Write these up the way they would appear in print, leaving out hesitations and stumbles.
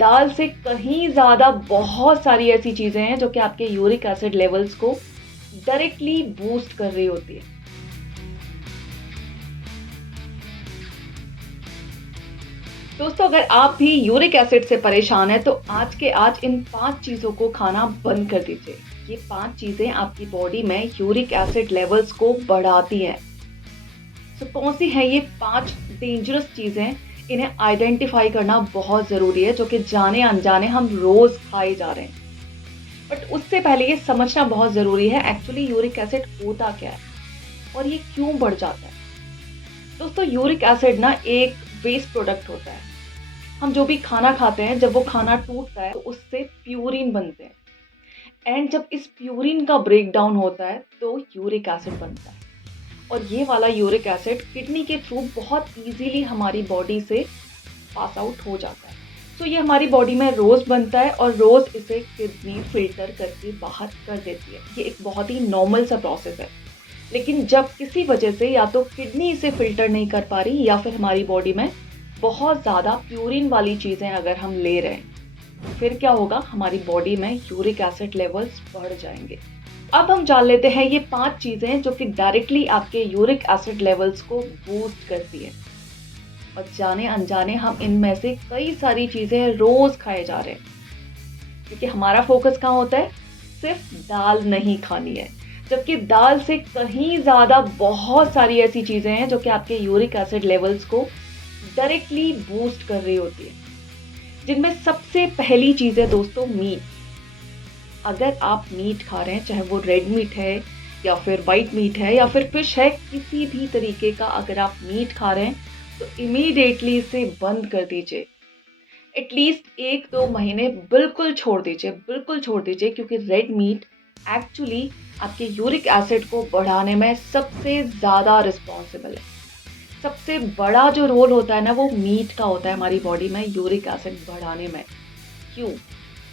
दाल से कहीं ज़्यादा बहुत सारी ऐसी चीज़ें हैं जो कि आपके यूरिक एसिड लेवल्स को डायरेक्टली बूस्ट कर रही होती है। दोस्तों, अगर आप भी यूरिक एसिड से परेशान हैं तो आज के आज इन 5 चीज़ों को खाना बंद कर दीजिए। ये 5 चीज़ें आपकी बॉडी में यूरिक एसिड लेवल्स को बढ़ाती हैं। तो कौन सी हैं ये 5 डेंजरस चीज़ें? इन्हें आइडेंटिफाई करना बहुत ज़रूरी है, जो कि जाने अनजाने हम रोज़ खाए जा रहे हैं। बट उससे पहले ये समझना बहुत ज़रूरी है एक्चुअली यूरिक एसिड होता क्या है और ये क्यों बढ़ जाता है। दोस्तों, यूरिक एसिड ना एक वेस्ट प्रोडक्ट होता है। हम जो भी खाना खाते हैं, जब वो खाना टूटता है तो उससे प्यूरिन बनते हैं, एंड जब इस प्यूरिन का ब्रेक डाउन होता है तो यूरिक एसिड बनता है। और ये वाला यूरिक एसिड किडनी के थ्रू बहुत इजीली हमारी बॉडी से पास आउट हो जाता है। तो ये हमारी बॉडी में रोज़ बनता है और रोज़ इसे किडनी फिल्टर करके बाहर कर देती है। ये एक बहुत ही नॉर्मल सा प्रोसेस है। लेकिन जब किसी वजह से या तो किडनी इसे फिल्टर नहीं कर पा रही या फिर हमारी बॉडी में बहुत ज़्यादा प्यूरिन वाली चीज़ें अगर हम ले रहे हैं, तो फिर क्या होगा, हमारी बॉडी में यूरिक एसिड लेवल्स बढ़ जाएंगे। अब हम जान लेते हैं ये 5 चीज़ें जो कि डायरेक्टली आपके यूरिक एसिड लेवल्स को बूस्ट करती है। और जाने अनजाने हम इनमें से कई सारी चीज़ें रोज़ खाए जा रहे हैं, क्योंकि हमारा फोकस कहाँ होता है, सिर्फ दाल नहीं खानी है। जबकि दाल से कहीं ज़्यादा बहुत सारी ऐसी चीज़ें हैं जो कि आपके यूरिक एसिड लेवल्स को डायरेक्टली बूस्ट कर रही होती है, जिनमें सबसे पहली चीज़ है दोस्तों मीट। अगर आप मीट खा रहे हैं, चाहे वो रेड मीट है या फिर वाइट मीट है या फिर फिश है, किसी भी तरीके का अगर आप मीट खा रहे हैं तो इमीडिएटली इसे बंद कर दीजिए। एटलीस्ट 1-2 महीने बिल्कुल छोड़ दीजिए, बिल्कुल छोड़ दीजिए, क्योंकि रेड मीट एक्चुअली आपके यूरिक एसिड को बढ़ाने में सबसे ज़्यादा रिस्पॉन्सिबल है। सबसे बड़ा जो रोल होता है ना, वो मीट का होता है हमारी बॉडी में यूरिक एसिड बढ़ाने में। क्यों?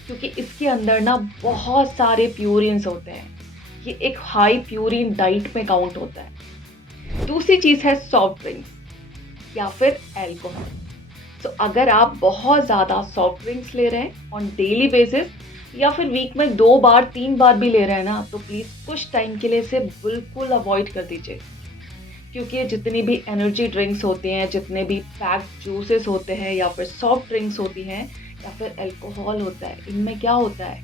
क्योंकि इसके अंदर ना बहुत सारे प्यूरिन्स होते हैं। ये एक हाई प्यूरिन डाइट में काउंट होता है। दूसरी चीज़ है सॉफ्ट ड्रिंक्स या फिर एल्कोहल। तो अगर आप बहुत ज़्यादा सॉफ्ट ड्रिंक्स ले रहे हैं ऑन डेली बेसिस या फिर वीक में 2 बार 3 बार भी ले रहे हैं ना, तो प्लीज़ कुछ टाइम के लिए इसे बिल्कुल अवॉइड कर दीजिए। क्योंकि जितनी भी एनर्जी ड्रिंक्स होती हैं, जितने भी पैक्ड जूसेस होते हैं या फिर सॉफ्ट ड्रिंक्स होती हैं या फिर अल्कोहल होता है, इनमें क्या होता है,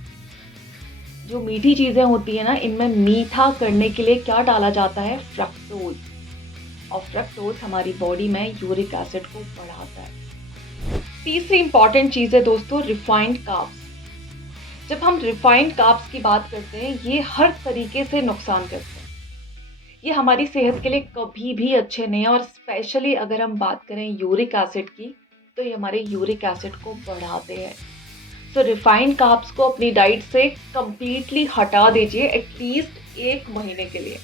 जो मीठी चीज़ें होती हैं ना, इनमें मीठा करने के लिए क्या डाला जाता है, फ्रक्टोज। और फ्रक्टोज हमारी बॉडी में यूरिक एसिड को बढ़ाता है। तीसरी इंपॉर्टेंट चीज़ है दोस्तों रिफाइंड कार्ब्स। जब हम रिफाइंड कार्ब्स की बात करते हैं, ये हर तरीके से नुकसान करते हैं। ये हमारी सेहत के लिए कभी भी अच्छे नहीं है, और स्पेशली अगर हम बात करें यूरिक एसिड की, तो ये हमारे यूरिक एसिड को बढ़ाते हैं। तो रिफाइंड कार्ब्स को अपनी डाइट से कंप्लीटली हटा दीजिए एटलीस्ट 1 महीने के लिए।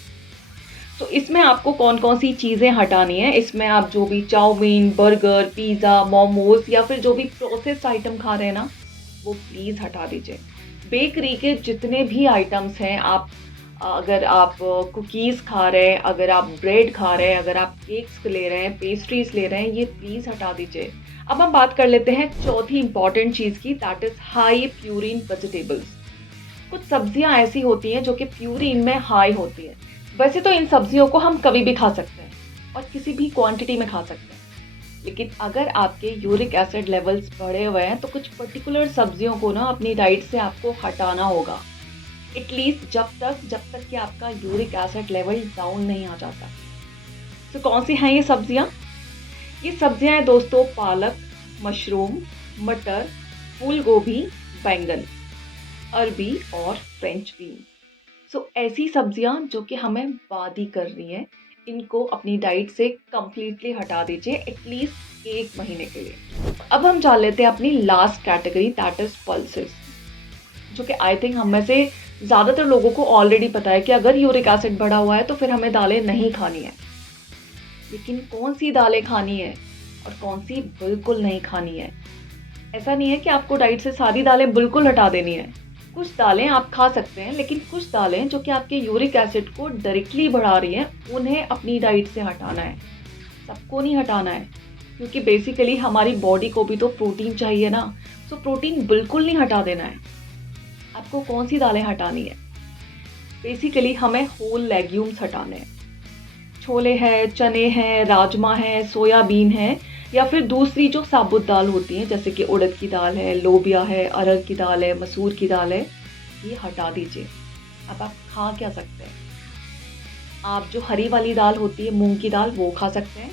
तो इसमें आपको कौन कौन सी चीज़ें हटानी है, इसमें आप जो भी चाउमीन, बर्गर, पिज़्ज़ा, मोमोज या फिर जो भी प्रोसेस्ड आइटम खा रहे हैं ना, वो प्लीज़ हटा दीजिए। बेकरी के जितने भी आइटम्स हैं, अगर आप कुकीज़ खा रहे हैं, अगर आप ब्रेड खा रहे हैं, अगर आप केक्स ले रहे हैं, पेस्ट्रीज ले रहे हैं, ये प्लीज़ हटा दीजिए। अब हम बात कर लेते हैं चौथी इंपॉर्टेंट चीज़ की, that is high purine vegetables. कुछ सब्जियां ऐसी होती हैं जो कि प्यूरिन में हाई होती है। वैसे तो इन सब्जियों को हम कभी भी खा सकते हैं और किसी भी क्वांटिटी में खा सकते हैं, लेकिन अगर आपके यूरिक एसिड लेवल्स बढ़े हुए हैं तो कुछ पर्टिकुलर सब्जियों को ना अपनी डाइट से आपको हटाना होगा, एटलीस्ट जब तक कि आपका यूरिक एसिड लेवल डाउन नहीं आ जाता। तो कौन सी हैं ये सब्जियां? ये सब्जियां हैं दोस्तों पालक, मशरूम, मटर, फूल गोभी, बैंगन, अरबी और फ्रेंच बीन्स। सो ऐसी सब्जियां जो कि हमें बादी कर रही हैं, इनको अपनी डाइट से कंप्लीटली हटा दीजिए एटलीस्ट 1 महीने के लिए। अब हम जान लेते हैं अपनी last category, that is pulses, जो कि आई थिंक हम में से ज़्यादातर लोगों को ऑलरेडी पता है कि अगर यूरिक एसिड बढ़ा हुआ है तो फिर हमें दालें नहीं खानी है। लेकिन कौन सी दालें खानी है और कौन सी बिल्कुल नहीं खानी है? ऐसा नहीं है कि आपको डाइट से सारी दालें बिल्कुल हटा देनी है। कुछ दालें आप खा सकते हैं, लेकिन कुछ दालें जो कि आपके यूरिक एसिड को डायरेक्टली बढ़ा रही हैं, उन्हें अपनी डाइट से हटाना है। सबको नहीं हटाना है। क्योंकि बेसिकली हमारी बॉडी को भी तो प्रोटीन चाहिए ना। तो प्रोटीन बिल्कुल नहीं हटा देना है। आपको कौन सी दालें हटानी है? बेसिकली हमें होल लेग्यूम्स हटाने हैं। छोले हैं, चने हैं, राजमा है, सोयाबीन है, या फिर दूसरी जो साबुत दाल होती है जैसे कि उड़द की दाल है, लोबिया है, अरहर की दाल है, मसूर की दाल है, ये हटा दीजिए। अब आप खा क्या सकते हैं? आप जो हरी वाली दाल होती है, मूंग की दाल, वो खा सकते हैं।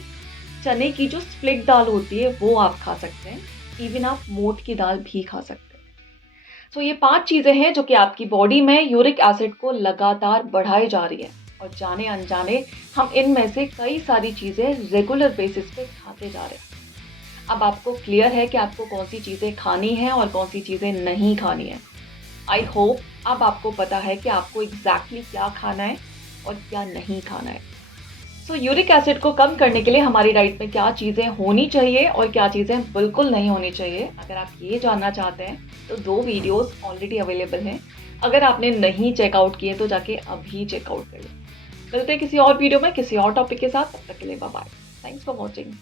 चने की जो स्प्लिट दाल होती है वो आप खा सकते हैं। इवन आप मोट की दाल भी खा सकते हैं। तो ये 5 चीज़ें हैं जो कि आपकी बॉडी में यूरिक एसिड को लगातार बढ़ाए जा रही हैं, और जाने अनजाने हम इनमें से कई सारी चीज़ें रेगुलर बेसिस पे खाते जा रहे हैं। अब आपको क्लियर है कि आपको कौन सी चीज़ें खानी हैं और कौन सी चीज़ें नहीं खानी हैं। आई होप अब आपको पता है कि आपको एग्जैक्टली क्या खाना है और क्या नहीं खाना है। सो यूरिक एसिड को कम करने के लिए हमारी डाइट में क्या चीज़ें होनी चाहिए और क्या चीज़ें बिल्कुल नहीं होनी चाहिए, अगर आप ये जानना चाहते हैं तो 2 वीडियोस ऑलरेडी अवेलेबल हैं। अगर आपने नहीं चेकआउट किए तो जाके अभी चेकआउट कर लें। मिलते हैं किसी और वीडियो में किसी और टॉपिक के साथ। तब तक के लिए bye bye. Thanks for watching.